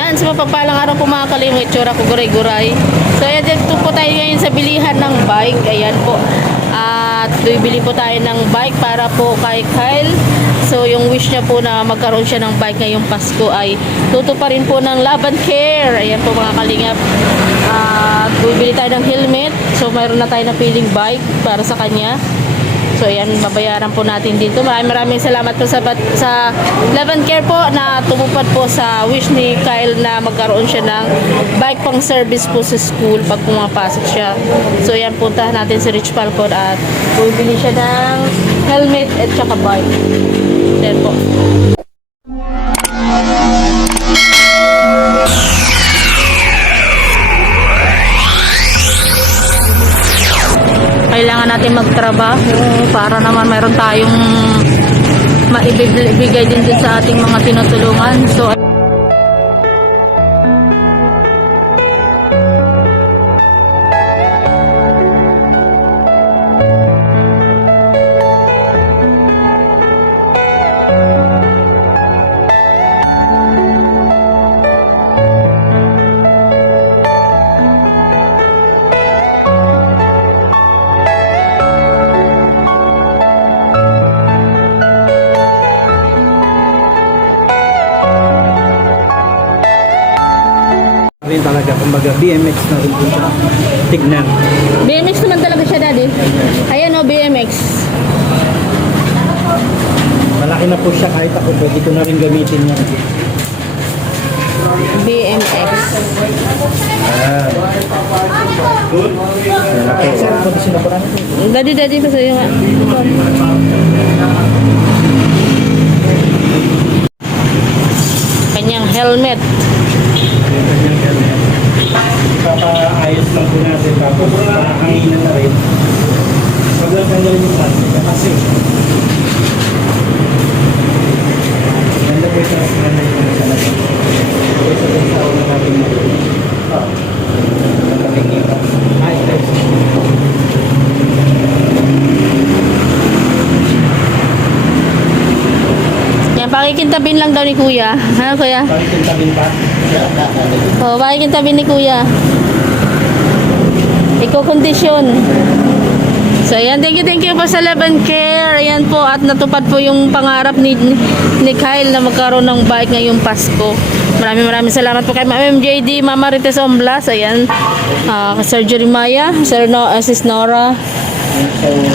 Ayan, sa mapagpalang araw po mga kalinga, itsura ko guray-guray. So ayan, dito po tayo ngayon sa bilihan ng bike. Ayan po. At bibili po tayo ng bike para po kay Kyle. So yung wish niya po na magkaroon siya ng bike ngayong Pasko ay tutuparin po ng Laban Care. Ayan po mga kalingap. At bibili tayo ng helmet. So mayroon na tayo na piling bike para sa kanya. So ayan, babayaran po natin dito. Maraming salamat po sa Laban Care po na tumupad po sa wish ni Kyle na magkaroon siya ng bike pang service po sa school pag pumapasok siya. So ayan, puntahan natin si Rich Falcon at bumili siya ng helmet at saka bike. Ayan po. Kailangan natin magtrabaho para naman mayroon tayong maibigay din sa ating mga tinutulungan. So rin talaga, kumbaga BMX na rin po siya tignan. BMX naman talaga siya, Daddy. Ayan o, BMX. Malaki na po siya, kahit ako pwede ko na rin gamitin yan. BMX. Good? Saan po ito sinaparaan ito? Daddy, pa sa'yo nga. Kanyang helmet. Ipapaayos lang po natin, tapos pahanginan na rin. Pag tanggalin yung plastic, kasi ganda po siya sa nanay ko na talaga. Ito sa tao na natin na nakatingin ka. Yan, pakikintabin lang daw ni Kuya. Ha, Kuya? Pakikintabin pa? O, pakikintabin ni Kuya. Iko-kondisyon. So, ayan, thank you po sa Laban Care. Ayan po, at natupad po yung pangarap ni Kyle na magkaroon ng bike ngayong Pasko. Maraming salamat po kay Ma'am MJD, Mama Rites Omblas, ayan, Sir Jeremiah, Sis Nora,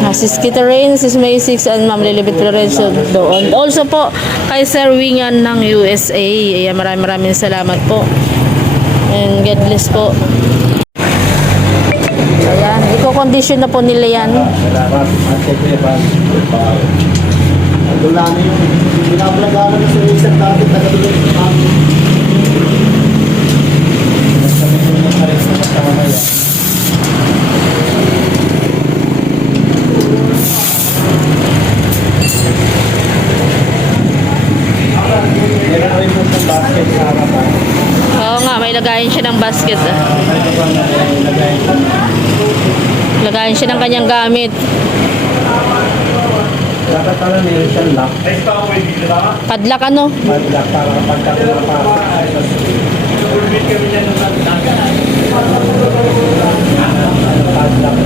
Sis Kitarain, Sis May 6, and Ma'am Lilibet Lorenzo doon. Also po kay Sir Wingan ng USA. Ayan, maraming salamat po. And God bless po. Ayan, iko-condition na po nila yan. Salamat. Ate Kuya Bal. Wala na yung binablagalan na sa isang dati tagatulog sa amin. Sabi ko na pares na kasama na yan. Meron rin po itong basket sa harapan. Oo nga, may lagayin siya ng basket. Lagayin siya ng kanyang gamit. Dapat pala meron siyang lock. Padlock ano? Padlock para pagkakapapasok. Padlock.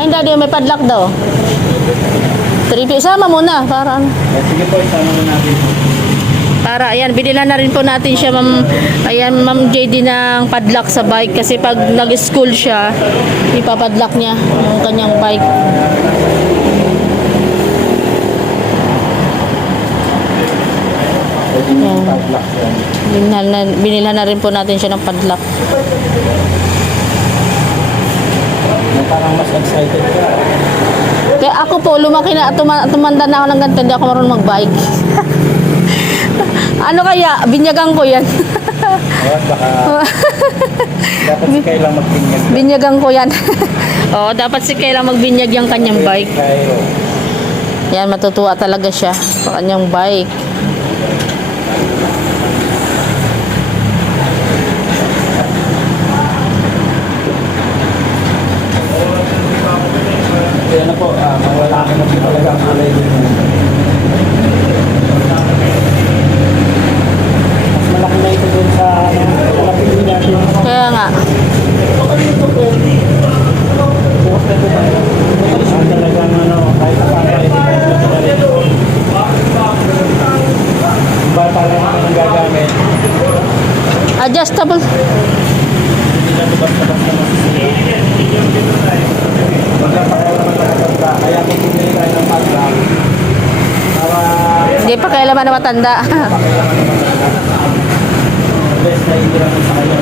Ay, Daddy, may padlock daw. 3P, sama muna para Sige po, isama na natin. para ayan, binilan na rin po natin siya Ma'am JD ng padlock sa bike kasi pag nag-school siya, ipapadlock niya yung kanyang bike. Pwede yung padlock yan. Binilhan na rin po natin siya ng padlock. Parang mas excited ka. Kaya ako po, lumaki na, tumanda na ako ng ganito, hindi ako marunong mag-bike. Ano kaya? Binyagan ko yan. Baka Dapat si Kyle lang magtingin. Binyagan ko yan. Oo, dapat si Kyle lang magbinyag yung kanyang bike. Kyle. Yan, matutuwa talaga siya sa kanyang bike. Kaya na po, mawala ka na po talaga ang kulay din. Mas malaki na ito dun sa malaki din natin. Kaya nga. Bukas na ito tayo. Talagang kahit na paano ay bata lang naman ang gagamit. Adjustable. Hindi na ito basta-basta masusunod. Magkapakaw naman talaga. Kaya kung bumili tayo ng mag-ram, para Hindi pa kailaman na matanda. pakailangan naman talaga. Best na hindi naman sa kanya.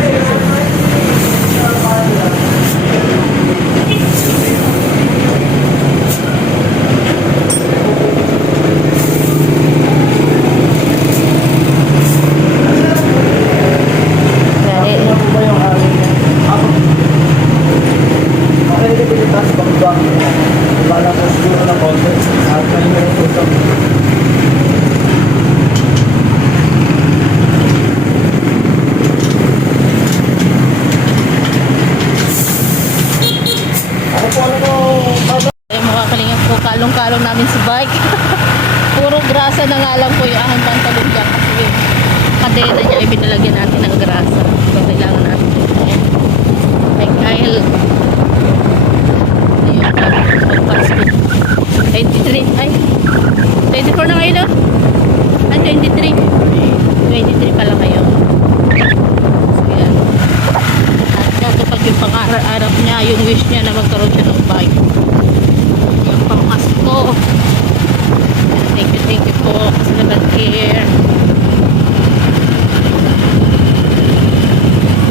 Yan, eh. Ano ba yung hangin niya? Okay, hindi pilitas bang wala po siguro ng konti. At may meron po sa Ay, makakalingap po, kalong-kalong namin si bike. Puro grasa na nga lang po yung ahang pantalon dyan kasi yung kadena niya ay binalagyan natin ng grasa. So, kailangan natin. Ayan. May Kyle. Ayun, pagpasko. 23, ay. 24 na ngayon, no? Ay, 23. 23 pala ngayon. So, yan. At natupag yung pangarap niya, yung wish niya na magkaroon siya ng bike. Yung pamasko. Thank you po sa nag-care.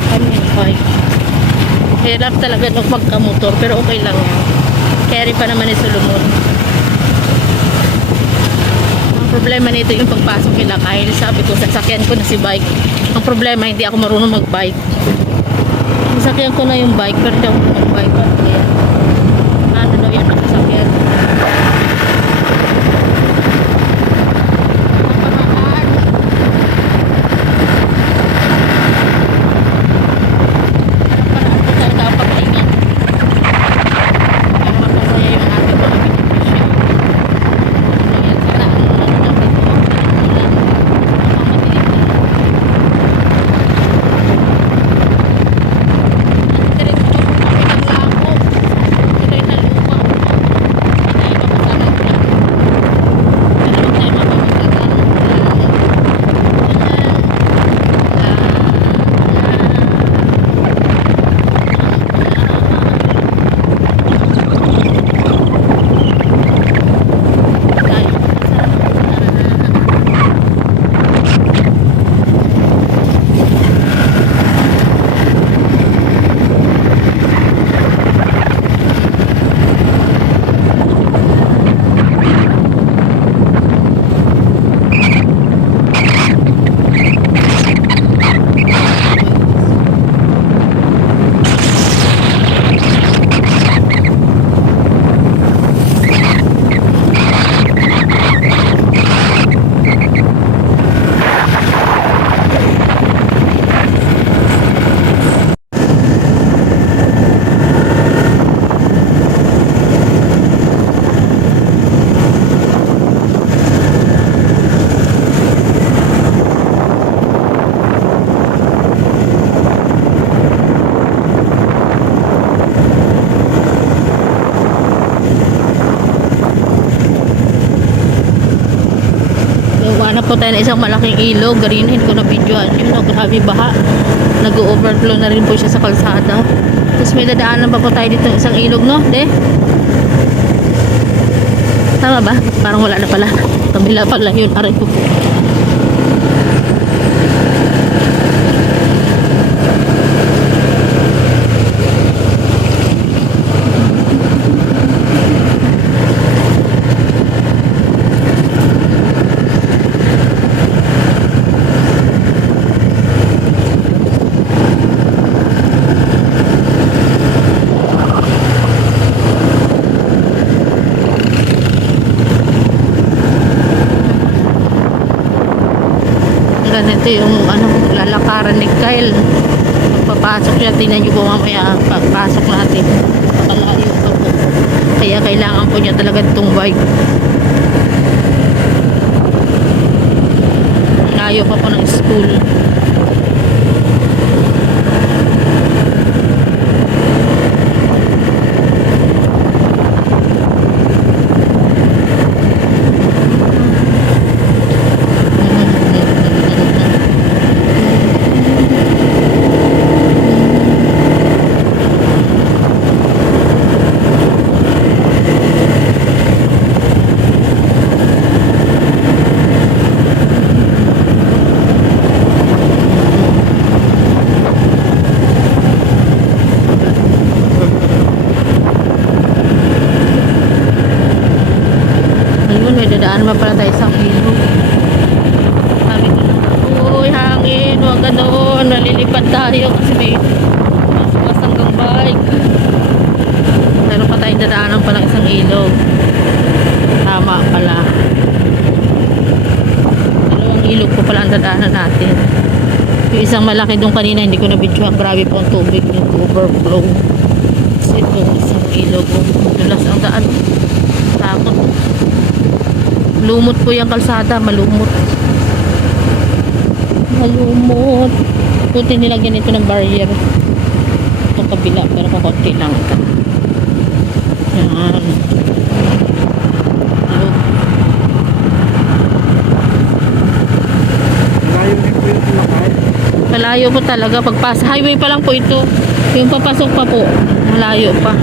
Kanyang bike. Hirap talaga nung magkamotor pero okay lang yan. Carry pa naman ni Solomon. Ang problema nito yung pagpasok nila Kyle. Sabi ko, sasakyan ko na si bike. Ang problema, hindi ako marunong mag-bike. Sasakyan ko na yung bike pero hindi ako mag-bike. Kaya, ano daw yan ang sasakyan. Hanap po tayo ng isang malaking ilog. Garinin ko na videoan yun. No, grabe baha. Nag-overflow na rin po siya sa kalsada. Tapos may dadaanan pa po tayo dito isang ilog, no? De? Tama ba? Parang wala na pala. Kabila pala yun. Aray ko po. Ayan, ito yung lalakaran ni Kyle. Papasok siya, tingnan nyo po mamaya pagpasok natin. Pakalayo pa po. Kaya kailangan po niya talaga itong bike. Layo pa po ng school. Ayun, may dadaan pa pala tayo sa ilog. Sabi ko na, uy, hangin, huwag ganoon, nalilipad tayo kasi may masuwas hanggang bike. Meron pa tayong dadaanan palang isang ilog. Tama pala. Dalawang ilog po pala ang dadaanan natin. Yung isang malaki doon kanina, hindi ko na-videohan. Grabe po ang tubig, yung overflow. Kasi itong isang ilog, dulas ang daan. Takot. Lumot po yung kalsada, malumot. Malumot. Buti nilagyan ito ng barrier. Itong kabila, pero kukunti lang ito. Yan. Malayo din po yung Tulakay. Malayo po talaga. Pagpas highway pa lang po ito. Yung papasok pa po, malayo pa.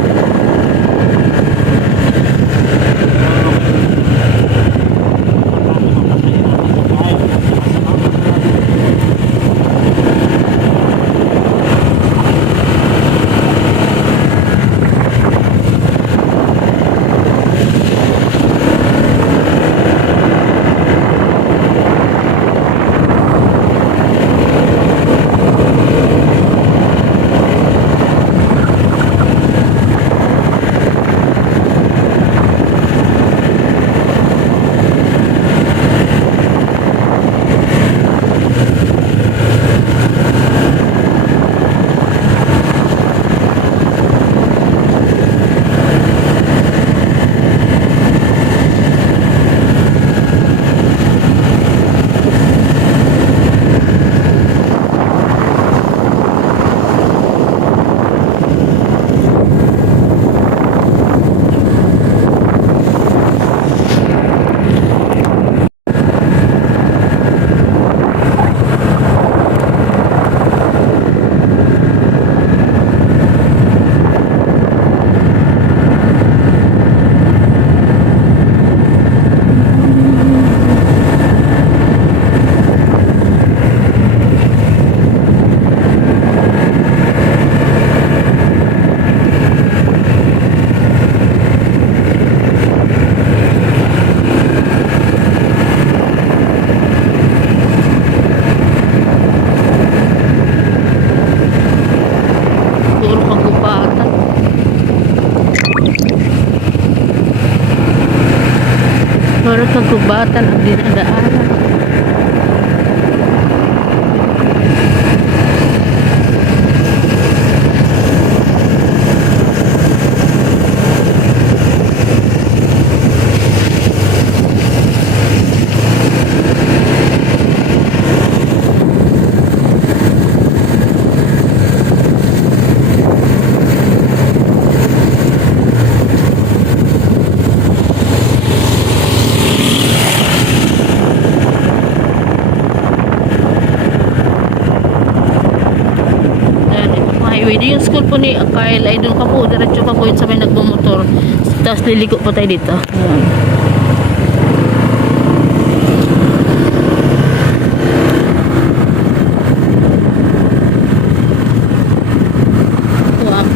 Para kagubatan ang dinadaanan. Highway. Yung school po ni Kyle ay doon ka po, diretso ka po yun sa may nagmumotor. Tapos liliko pa tayo dito. Ayan.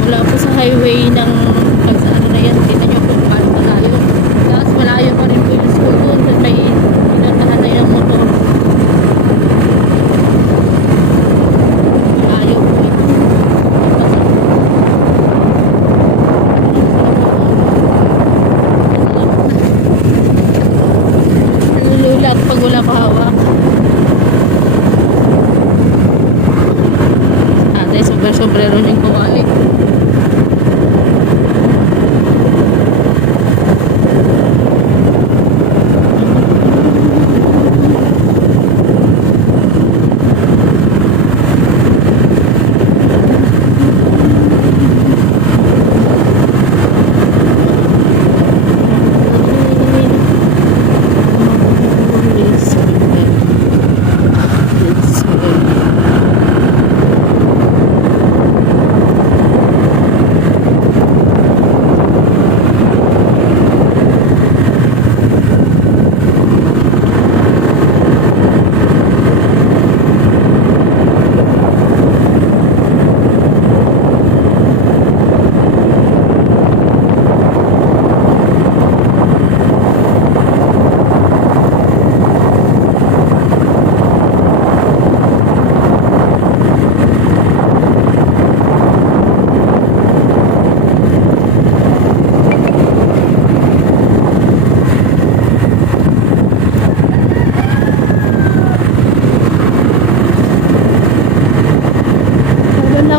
Mula po sa highway ng ano na yan, kita nyo po paano malayo. Tapos malayo pa rin po yung school doon. May pinatahan na yung motor. Malayo po ito. Sombrero ni Kumali.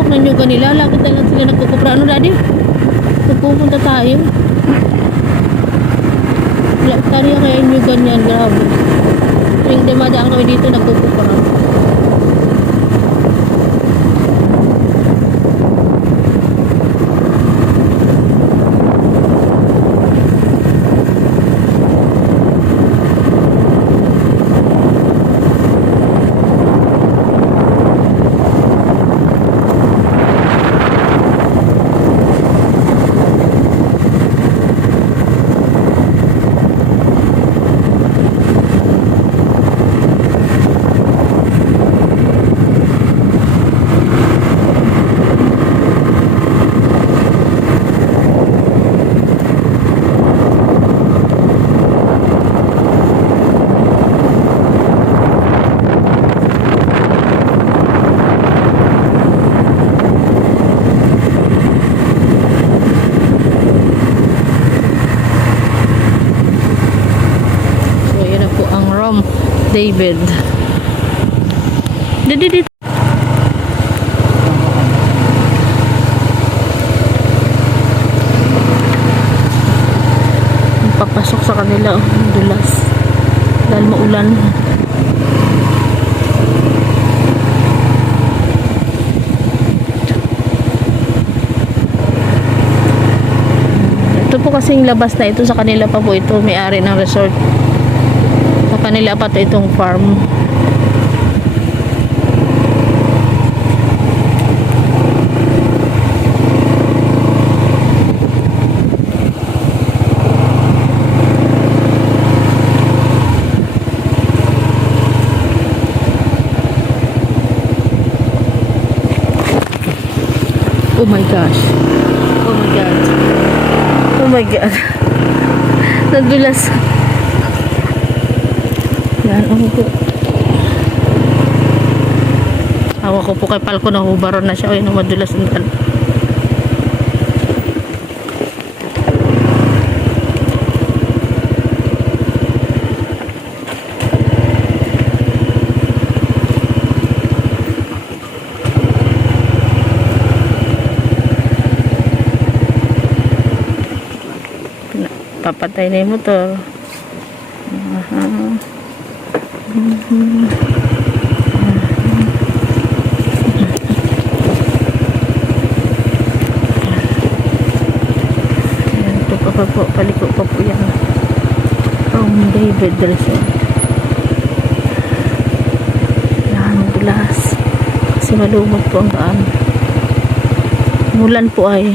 Nanyugan nila, lagi talaga sila nagkukupra. Ano, daddy? Pupunta tayo. Wala tayo kaya nyugan yan, grabe. Yung dumadaan kami dito, nagkukupra. David. Dito. Papasok sa kanila, oh, dulas. Dahil maulan. Ito po kasing labas na ito sa kanila pa po ito, may-ari ng resort. Kanila pa itong farm. Oh my gosh. Oh my god. Oh my god. Nadulas. Yan, ako po. Hawak ko po kay Palco, nahubaron na siya. Ay, madulas ang daan. Papatay na yung motor. Ito pa po, paliko pa po yan. David Resort. Yan, madulas. Kasi malumot po ang daan. Mulan po ay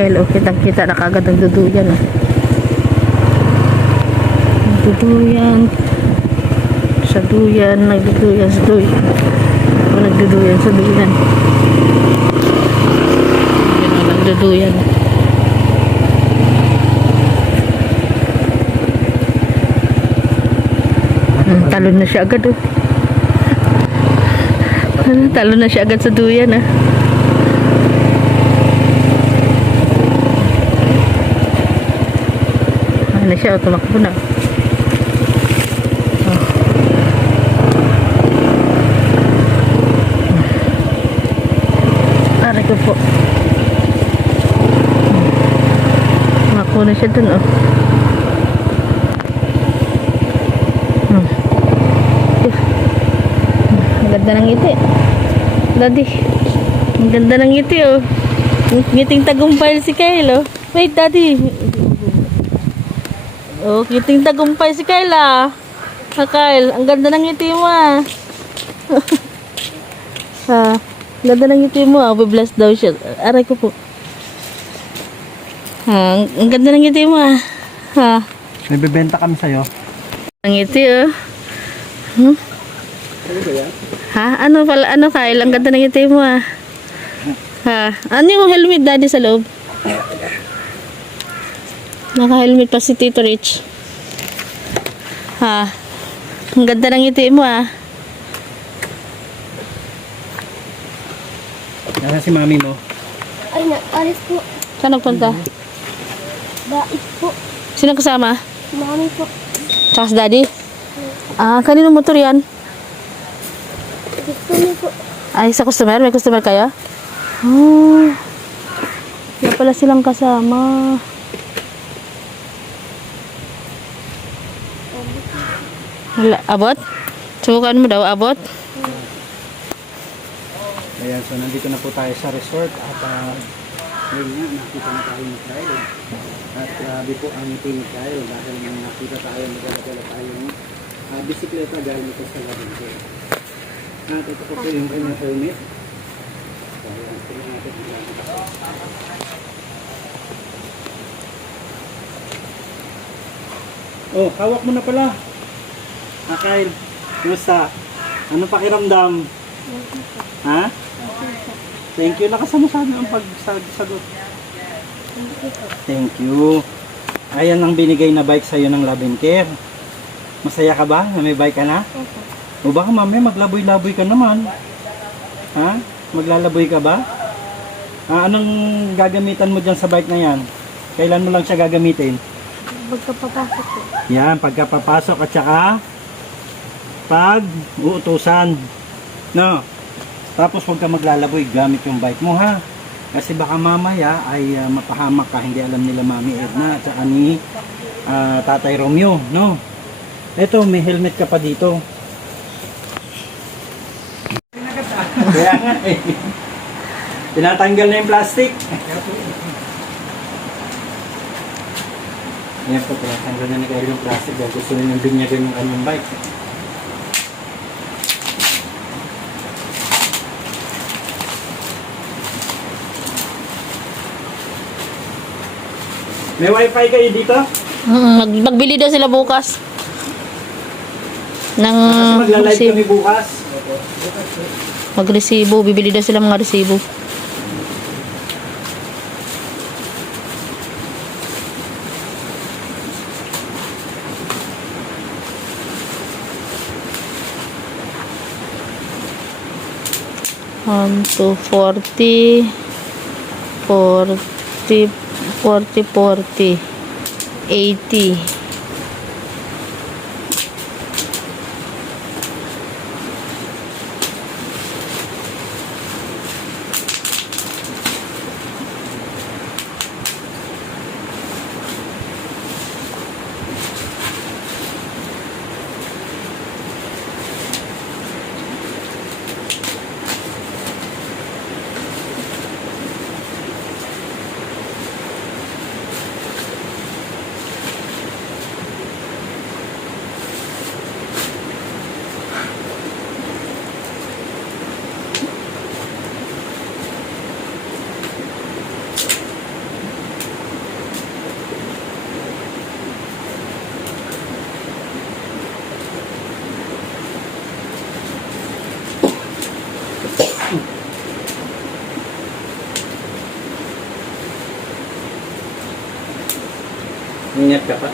Kyle, oh, kitang-kita na kagad ang duduyan. Oh. Nagduduyan. Sa duyan, nagduduyan sa duyan. O, nagduduyan sa duyan. Yun, oh, nagduduyan. Talon na siya agad, oh. Talon na siya agad sa duyan, ah. Ano siya, oh, tumakbo na. Oh. Aray ko po. Tumakbo na siya dun, oh. Ang ganda ng ngiti. Daddy. Ang ganda ng ngiti, oh. Ngiting tagumpay si Kyle, oh. Wait, Daddy. Oh, ngiting tagumpay si Kyle, ah. Ah, Kyle, ang ganda ng ngiti mo, ah. Ah, ang ganda ng ngiti mo, ah. Be-bless daw siya. Aray ko po. Ah, ang ganda ng ngiti mo, ah. Ha. Nagbebenta kami sa'yo. Ang ngiti, oh. Hmm? Ha? Ano pala? Ano, Kyle? Ang ganda ng ngiti mo, ah. Ha? Ano yung helmet, Daddy, sa loob? Naka-helmet pa si Tito Rich. Ha? Ang ganda ng ngiti mo, ah. Nasa si mami mo. Ay, alis po. Saan nagpunta? Bait po. Sino kasama? Mami po. Tsaka si Daddy? Ah, kanino motor yan? Gusto niyo po. Ay, sa customer? May customer kayo? Oh. Wala pala silang kasama. Wala. Abot? Subukan mo daw, abot? Ayan, so nandito na po tayo sa resort at ngayon nga, nakita na tayo ni Kyle. At grabe po ang ngiti ni Kyle dahil nang nakita tayo, magdala tayong bisikleta galing ito sa Lavente. At ito po yung kanyang helmet. So, ayan, tingnan natin ang gamit. Oh, hawak mo na pala. Kyle, kumusta? Ano pakiramdam? Ha? Thank you. Nakasama sa amin ang pagsagot. Thank you. Ayan ang binigay na bike sa'yo ng Love and Care. Masaya ka ba na may bike ka na? O baka mamaya maglaboy-laboy ka naman. Ha? Maglalaboy ka ba? Anong gagamitan mo dyan sa bike na yan? Kailan mo lang siya gagamitin? Pagkapapasok po. Yan, pagkapapasok at saka pag uutusan. No? Tapos huwag ka maglalaboy gamit yung bike mo, ha? Kasi baka mamaya ay mapahamak ka, hindi alam nila Mami Edna at saka ni Tatay Romeo, no? Eto, may helmet ka pa dito. Kaya nga eh. Tinatanggal na yung plastic. Yan po, tinatanggal na ni Kyle yung plastic dahil gusto nyo yung binyagan yung kanyang bike. May wifi kayo dito? Magbili daw sila bukas. Ng Kasi magla-live kami bukas. Magresibo. Bibili daw sila mga resibo. To 40 80. Ingat ka pa.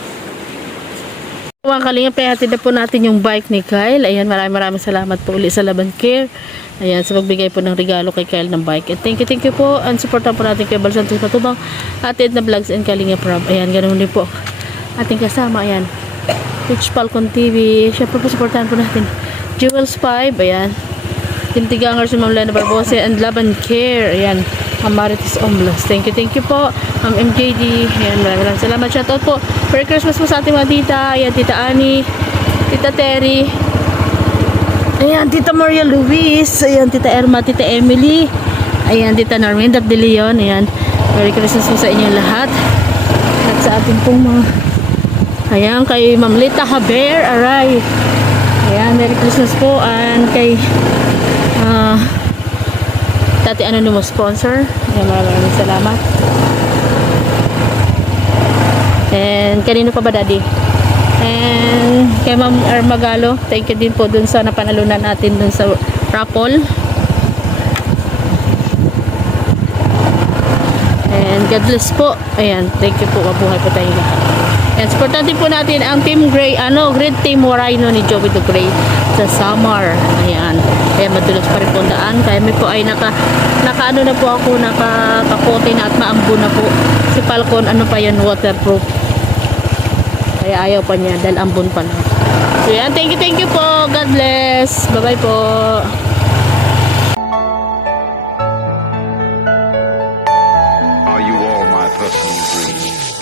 Mga kalingap, hatid na po natin yung bike ni Kyle. Ayan, maraming salamat po ulit sa Laban Care. Ayan, sa pagbigay po ng regalo kay Kyle ng bike. And thank you po. And supportan po natin kay Balsantos Matubang, Ate Edna Vlogs and Kalingap Rob. Ayan, ganoon din po ating kasama. Ayan, Rich Falcon TV. Siyempre po, supportan po natin Jewels 5. Ayan, Tintigangers si Ma'am Lena Barbose and Laban Care. Ayan, Ma'am Marites Omlas. Thank you po. Ma'am MJD. Ayan, maraming salamat. Shoutout po. Merry Christmas po sa ating mga tita. Ayan, Tita Annie, Tita Terry. Ayan, Tita Maria Luis. Ayan, Tita Erma, Tita Emily. Ayan, Tita Norminda De Leon. Ayan, Merry Christmas po sa inyong lahat. At sa ating pong mga... Ayan, kay Ma'am Lita Haber Aray. Ayan, Merry Christmas po. And kay... Tati Anonymous sponsor. Ayan, maraming salamat. And kanino pa ba, Daddy? And kay Ma'am Armagalo, thank you din po dun sa napanalunan natin dun sa raffle. And God bless po. Ayan, thank you po. Mabuhay po tayo lahat. And supportan din po natin ang Team Gray, Great Team Warino ni Joey the Gray sa Samar. Ayan. Kaya madulas pa rin po ang daan. Kaya may po ay naka-ano na po ako, nakakote na at maambo na po. Si Falcon, ano pa yan, waterproof. Kaya ayaw pa niya dahil ambon pa lang. So yan, thank you po. God bless. Bye-bye po. Are you all my personal dreams?